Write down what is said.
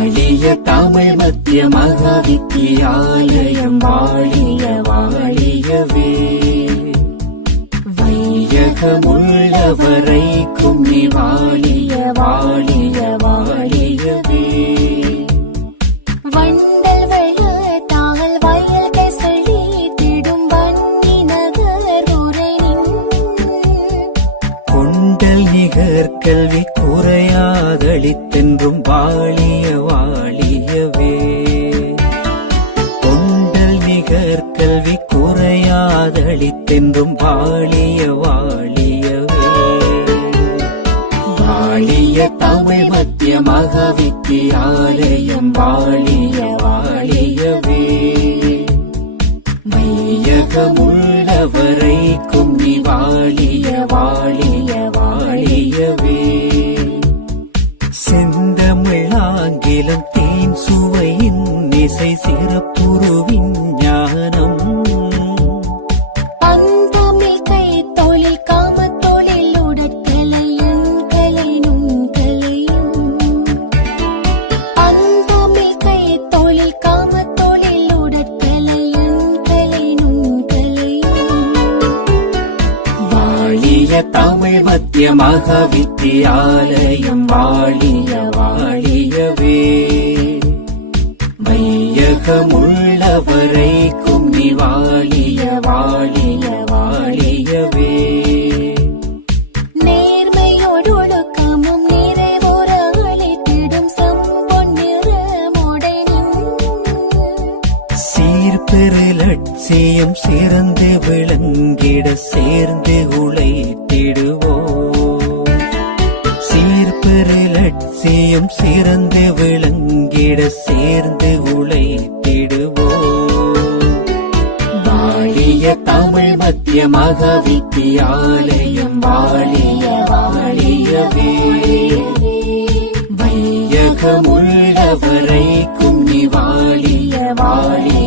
வாழிய தமிழ் மத்திய மகாவித்தியாலயம் வாழிய வாழியவே. வையகமுள்ளவரை கும்மி வாழிய வாழிய வாழியவே. வண்டல் வெள்ளத்தால் வயல்கள் செழித்திடும் வன்னி நகர் உரையின் கொண்டல் நிகர் கல்வி குறையாதளித்தென்றும் வாழிய வாழியவே. கொண்டல் நிகர் கல்வி குறையாதளித்தென்றும் வாழிய வாழியவே. வாழிய தமிழ் மத்திய மகாவித்தியாலயம் வாழிய வாழியவே. வையகமுள்ளவரை கும்மி வாழிய வாழிய வாழியவே. செந்தமிழ் ஆங்கிலம் தேன் சுவையின் இசை சிறப்புருவின் ஞானம். அந்தமிழ் கை தொழில் காம தொழில் உடற்கலையும் கலையும் கலையும். அந்தமிழ் கை தொழில் காம தொழில் உடற்கலையும் கலையும் கலையும். வாழிய தமிழ் மத்திய மகாவித்தியாலயம் வாழிய வாழியவே. வையகமுள்ளவரை கும்மி வாழிய வாழிய வாழியவே. நேர்மையோடு ஒழுக்கமும் நிறைவுற அளித்திடும் செம்பொன் நிறமுடையும். சீர்பெரு லட்சியம் சிறந்து விளங்கிட சேர்ந்து உழைத்திடுவோம். சீர்பெரு லட்சியம் சிறந்து விளங்கிட சேர்ந்து உழைத்திடுவோம். வாழிய தமிழ் மத்திய மகாவித்தியாலயம் வாழிய வாழியவே. வையகமுள்ளவரை கும்மி வாழிய வாழிய